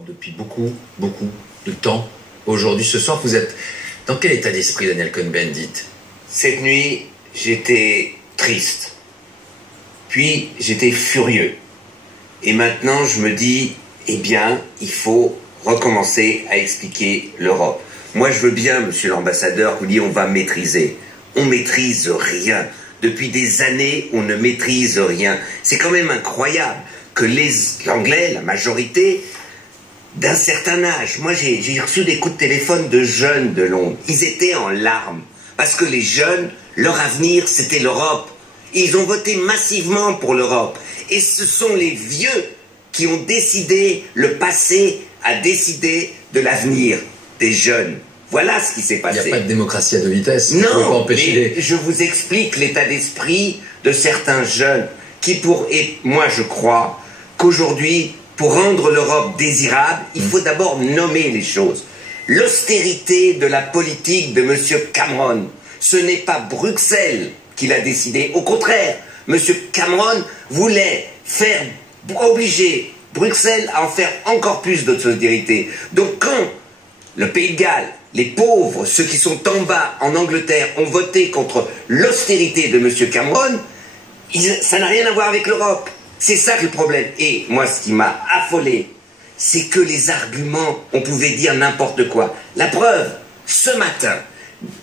l'Europe depuis beaucoup de temps. Aujourd'hui, ce soir, vous êtes dans quel état d'esprit, Daniel Cohn-Bendit? Cette nuit, j'étais triste. Puis, j'étais furieux. Et maintenant, je me dis, eh bien, il faut recommencer à expliquer l'Europe. Moi, je veux bien, monsieur l'ambassadeur, vous dites on va maîtriser. On maîtrise rien. Depuis des années, on ne maîtrise rien. C'est quand même incroyable que les Anglais, la majorité, d'un certain âge, moi j'ai reçu des coups de téléphone de jeunes de Londres, ils étaient en larmes, parce que les jeunes, leur avenir, c'était l'Europe. Ils ont voté massivement pour l'Europe. Et ce sont les vieux qui ont décidé, le passé a décidé de l'avenir des jeunes. Voilà ce qui s'est passé. Il n'y a pas de démocratie à deux vitesses. Non, mais je vous explique l'état d'esprit de certains jeunes qui et moi je crois qu'aujourd'hui, pour rendre l'Europe désirable, il faut d'abord nommer les choses. L'austérité de la politique de M. Cameron, ce n'est pas Bruxelles qui l'a décidé. Au contraire, M. Cameron voulait obliger Bruxelles à en faire encore plus d'austérité. Donc quand le Pays de Galles, les pauvres, ceux qui sont en bas en Angleterre, ont voté contre l'austérité de M. Cameron, ça n'a rien à voir avec l'Europe. C'est ça le problème. Et moi, ce qui m'a affolé, c'est que les arguments, on pouvait dire n'importe quoi. La preuve, ce matin,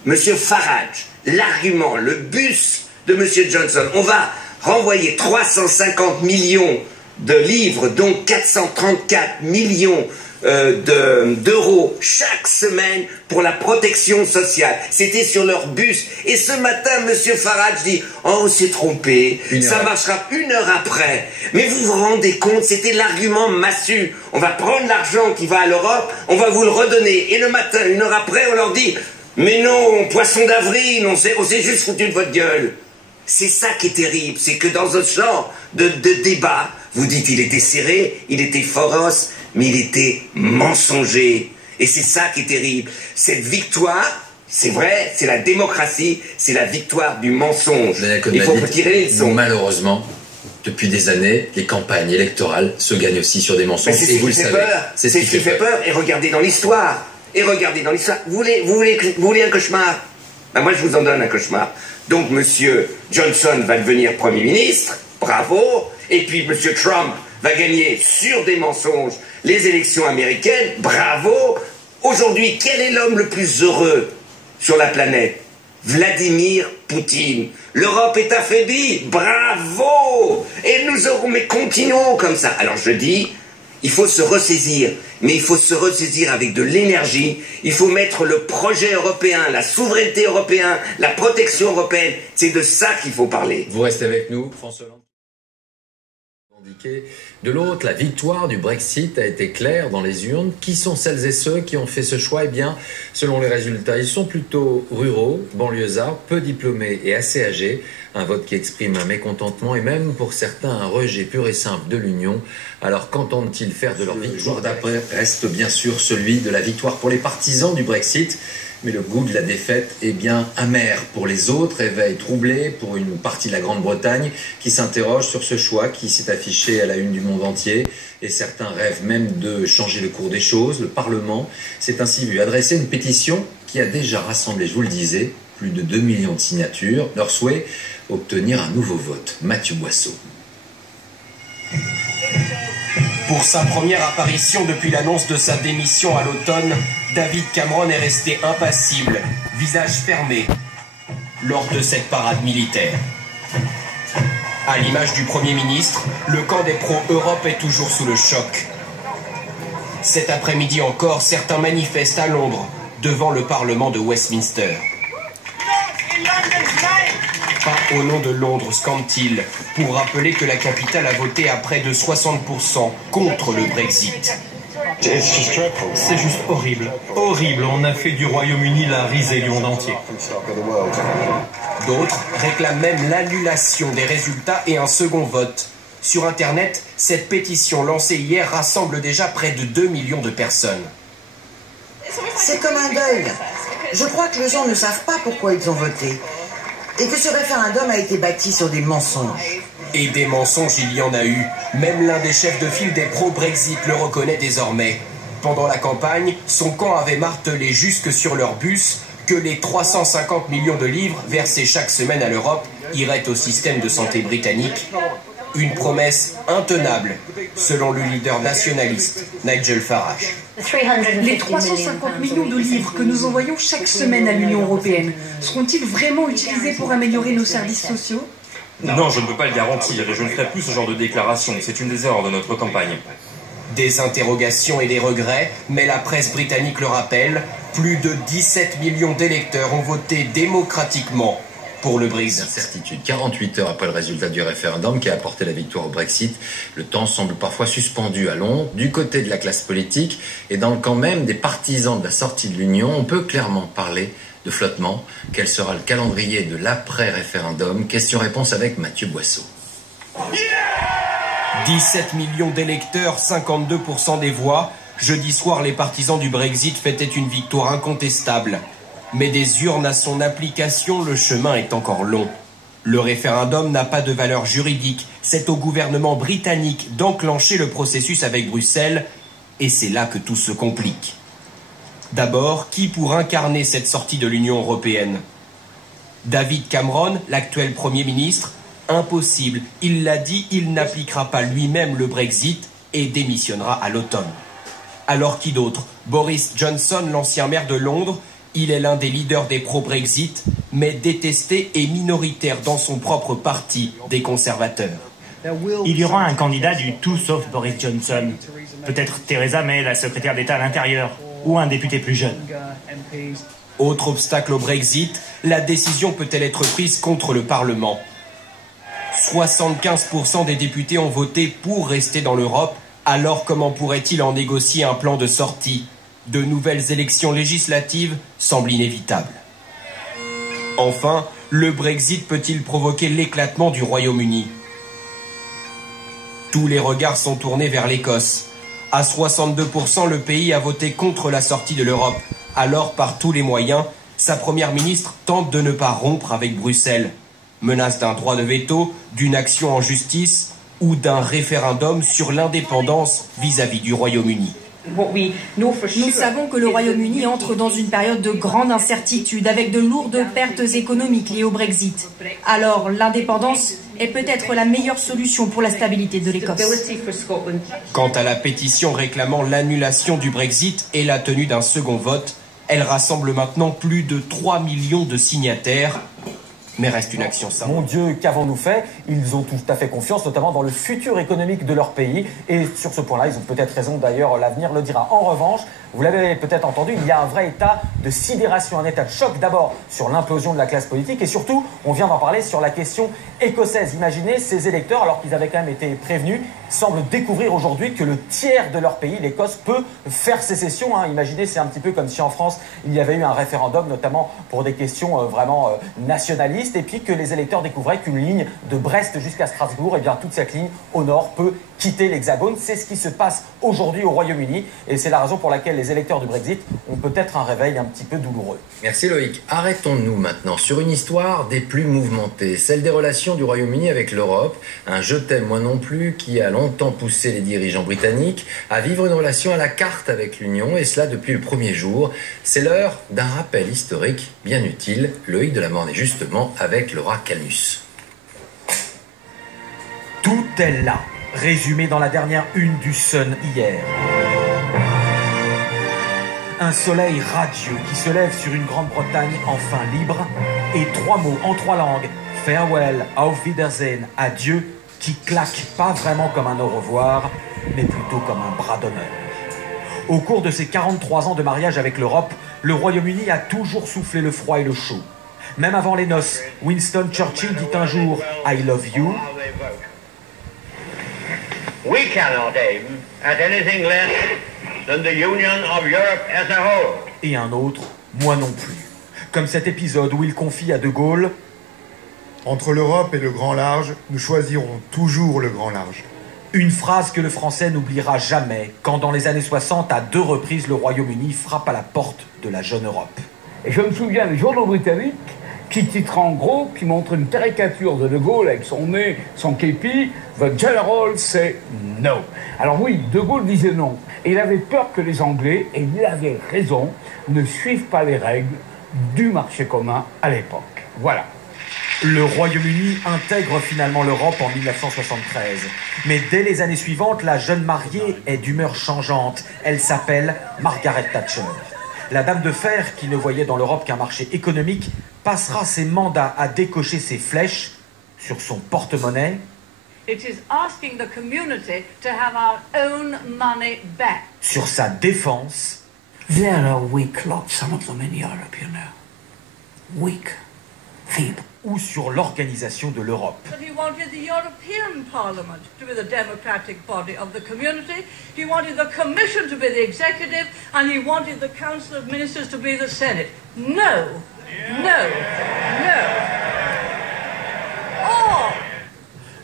M. Farage, l'argument, le bus de M. Johnson, on va renvoyer 350 millions de livres, donc 434 millions d'euros chaque semaine pour la protection sociale. C'était sur leur bus. Et ce matin, M. Farage dit « Oh, on s'est trompé, ça marchera une heure après. » Mais vous vous rendez compte, c'était l'argument massu. On va prendre l'argent qui va à l'Europe, on va vous le redonner. Et le matin, une heure après, on leur dit « Mais non, poisson d'avril, on s'est juste foutu de votre gueule. » C'est ça qui est terrible, c'est que dans un genre de débat, vous dites il était serré, il était féroce, mais il était mensonger. Et c'est ça qui est terrible. Cette victoire, c'est vrai, c'est la démocratie, c'est la victoire du mensonge. Il faut tirer les leçons. Malheureusement, depuis des années, les campagnes électorales se gagnent aussi sur des mensonges. C'est ce qui fait peur. C'est ce qui fait peur. Et regardez dans l'histoire. Vous voulez un cauchemar? Ben moi, je vous en donne un cauchemar. Donc, M. Johnson va devenir Premier ministre. Bravo. Et puis, M. Trump va gagner sur des mensonges les élections américaines. Bravo. Aujourd'hui, quel est l'homme le plus heureux sur la planète? Vladimir Poutine. L'Europe est affaiblie. Bravo. Et mais continuons comme ça. Alors je dis, il faut se ressaisir, mais il faut se ressaisir avec de l'énergie. Il faut mettre le projet européen, la souveraineté européenne, la protection européenne. C'est de ça qu'il faut parler. Vous restez avec nous, François Hollande. De l'autre, la victoire du Brexit a été claire dans les urnes. Qui sont celles et ceux qui ont fait ce choix? Eh bien, selon les résultats, ils sont plutôt ruraux, banlieusards, peu diplômés et assez âgés. Un vote qui exprime un mécontentement et même pour certains un rejet pur et simple de l'Union. Alors qu'entendent-ils faire de leur victoire? Le jour d'après reste bien sûr celui de la victoire pour les partisans du Brexit. Mais le goût de la défaite est bien amer pour les autres, réveil troublé pour une partie de la Grande-Bretagne qui s'interroge sur ce choix qui s'est affiché à la une du monde entier. Et certains rêvent même de changer le cours des choses. Le Parlement s'est ainsi vu adresser une pétition qui a déjà rassemblé, je vous le disais, plus de 2 millions de signatures. Leur souhait, obtenir un nouveau vote. Mathieu Boisseau. Pour sa première apparition depuis l'annonce de sa démission à l'automne, David Cameron est resté impassible, visage fermé, lors de cette parade militaire. À l'image du Premier ministre, le camp des pro-Europe est toujours sous le choc. Cet après-midi encore, certains manifestent à Londres, devant le Parlement de Westminster. Pas au nom de Londres, scande-t-il, pour rappeler que la capitale a voté à près de 60% contre le Brexit. C'est juste horrible. Horrible, on a fait du Royaume-Uni la risée du monde entier. D'autres réclament même l'annulation des résultats et un second vote. Sur Internet, cette pétition lancée hier rassemble déjà près de 2 millions de personnes. C'est comme un deuil. Je crois que les gens ne savent pas pourquoi ils ont voté. Et que ce référendum a été bâti sur des mensonges. Et des mensonges, il y en a eu. Même l'un des chefs de file des pro-Brexit le reconnaît désormais. Pendant la campagne, son camp avait martelé jusque sur leur bus que les 350 millions de livres versés chaque semaine à l'Europe iraient au système de santé britannique. Une promesse intenable, selon le leader nationaliste, Nigel Farage. Les 350 millions de livres que nous envoyons chaque semaine à l'Union européenne seront-ils vraiment utilisés pour améliorer nos services sociaux ? Non, je ne peux pas le garantir et je ne ferai plus ce genre de déclaration. C'est une des erreurs de notre campagne. Des interrogations et des regrets, mais la presse britannique le rappelle, plus de 17 millions d'électeurs ont voté démocratiquement pour le Brexit. Incertitude. 48 heures après le résultat du référendum qui a apporté la victoire au Brexit, le temps semble parfois suspendu à Londres, du côté de la classe politique et dans le camp même des partisans de la sortie de l'Union. On peut clairement parler de flottement. Quel sera le calendrier de l'après-référendum? Question-réponse avec Mathieu Boisseau. 17 millions d'électeurs, 52% des voix. Jeudi soir, les partisans du Brexit fêtaient une victoire incontestable. Mais des urnes à son application, le chemin est encore long. Le référendum n'a pas de valeur juridique. C'est au gouvernement britannique d'enclencher le processus avec Bruxelles. Et c'est là que tout se complique. D'abord, qui pour incarner cette sortie de l'Union européenne? David Cameron, l'actuel Premier ministre? Impossible. Il l'a dit, il n'appliquera pas lui-même le Brexit et démissionnera à l'automne. Alors qui d'autre? Boris Johnson, l'ancien maire de Londres? Il est l'un des leaders des pro-Brexit, mais détesté et minoritaire dans son propre parti des conservateurs. Il y aura un candidat du tout sauf Boris Johnson. Peut-être Theresa May, la secrétaire d'État à l'intérieur, ou un député plus jeune. Autre obstacle au Brexit, la décision peut-elle être prise contre le Parlement? 75% des députés ont voté pour rester dans l'Europe, alors comment pourrait-il en négocier un plan de sortie? De nouvelles élections législatives semblent inévitables. Enfin, le Brexit peut-il provoquer l'éclatement du Royaume-Uni? Tous les regards sont tournés vers l'Écosse. À 62%, le pays a voté contre la sortie de l'Europe. Alors, par tous les moyens, sa première ministre tente de ne pas rompre avec Bruxelles. Menace d'un droit de veto, d'une action en justice ou d'un référendum sur l'indépendance vis-à-vis du Royaume-Uni. Nous savons que le Royaume-Uni entre dans une période de grande incertitude avec de lourdes pertes économiques liées au Brexit. Alors, l'indépendance est peut-être la meilleure solution pour la stabilité de l'Écosse. Quant à la pétition réclamant l'annulation du Brexit et la tenue d'un second vote, elle rassemble maintenant plus de 3 millions de signataires. Mais reste une action simple. Mon Dieu, qu'avons-nous fait? Ils ont tout à fait confiance, notamment dans le futur économique de leur pays. Et sur ce point-là, ils ont peut-être raison d'ailleurs, l'avenir le dira. En revanche, vous l'avez peut-être entendu, il y a un vrai état de sidération, un état de choc d'abord sur l'implosion de la classe politique et surtout, on vient d'en parler, sur la question écossaise. Imaginez ces électeurs, alors qu'ils avaient quand même été prévenus, semblent découvrir aujourd'hui que le tiers de leur pays, l'Écosse, peut faire sécession. Imaginez, c'est un petit peu comme si en France, il y avait eu un référendum, notamment pour des questions vraiment nationalistes, et puis que les électeurs découvraient qu'une ligne de Brest jusqu'à Strasbourg, et bien toute cette ligne au nord peut quitter l'Hexagone. C'est ce qui se passe aujourd'hui au Royaume-Uni, et c'est la raison pour laquelle les électeurs du Brexit ont peut-être un réveil un petit peu douloureux. Merci Loïc. Arrêtons-nous maintenant sur une histoire des plus mouvementées, celle des relations du Royaume-Uni avec l'Europe, un je t'aime moi non plus qui a longtemps poussé les dirigeants britanniques à vivre une relation à la carte avec l'Union, et cela depuis le premier jour. C'est l'heure d'un rappel historique bien utile. Loïc Delamorne est justement avec Laura Calmus. Tout est là, résumé dans la dernière une du Sun hier. Un soleil radieux qui se lève sur une Grande-Bretagne enfin libre, et 3 mots en 3 langues, farewell, auf Wiedersehen, adieu, qui claquent pas vraiment comme un au revoir, mais plutôt comme un bras d'honneur. Au cours de ses 43 ans de mariage avec l'Europe, le Royaume-Uni a toujours soufflé le froid et le chaud. Même avant les noces, Winston Churchill dit un jour « I love you ». We cannot aim at anything less than the union of Europe as a whole. Et un autre, moi non plus. Comme cet épisode où il confie à De Gaulle « Entre l'Europe et le grand large, nous choisirons toujours le grand large. » Une phrase que le Français n'oubliera jamais, quand dans les années 60, à 2 reprises, le Royaume-Uni frappe à la porte de la jeune Europe. Et je me souviens, les journaux britanniques qui titre en gros, qui montre une caricature de Gaulle avec son nez, son képi, « The General say no ». Alors oui, De Gaulle disait non. Et il avait peur que les Anglais, et il avait raison, ne suivent pas les règles du marché commun à l'époque. Voilà. Le Royaume-Uni intègre finalement l'Europe en 1973. Mais dès les années suivantes, la jeune mariée est d'humeur changeante. Elle s'appelle Margaret Thatcher. La dame de fer, qui ne voyait dans l'Europe qu'un marché économique, passera ses mandats à décocher ses flèches sur son porte-monnaie. Sur sa défense. There are weak lots, some of them in Europe, you know. Weak, feeble. Ou sur l'organisation de l'Europe. He wanted the European Parliament to be the democratic body of the community. He wanted the Commission to be the executive, and he wanted the Council of Ministers to be the Senate. No, no, no. Oh.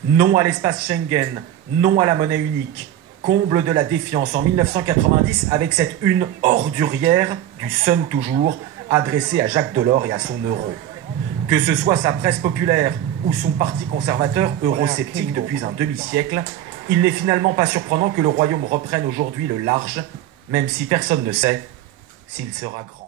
Non à l'espace Schengen, non à la monnaie unique. Comble de la défiance en 1990 avec cette une ordurière du Sun toujours, adressée à Jacques Delors et à son euro. Que ce soit sa presse populaire ou son parti conservateur eurosceptique depuis un demi-siècle, il n'est finalement pas surprenant que le royaume reprenne aujourd'hui le large, même si personne ne sait s'il sera grand.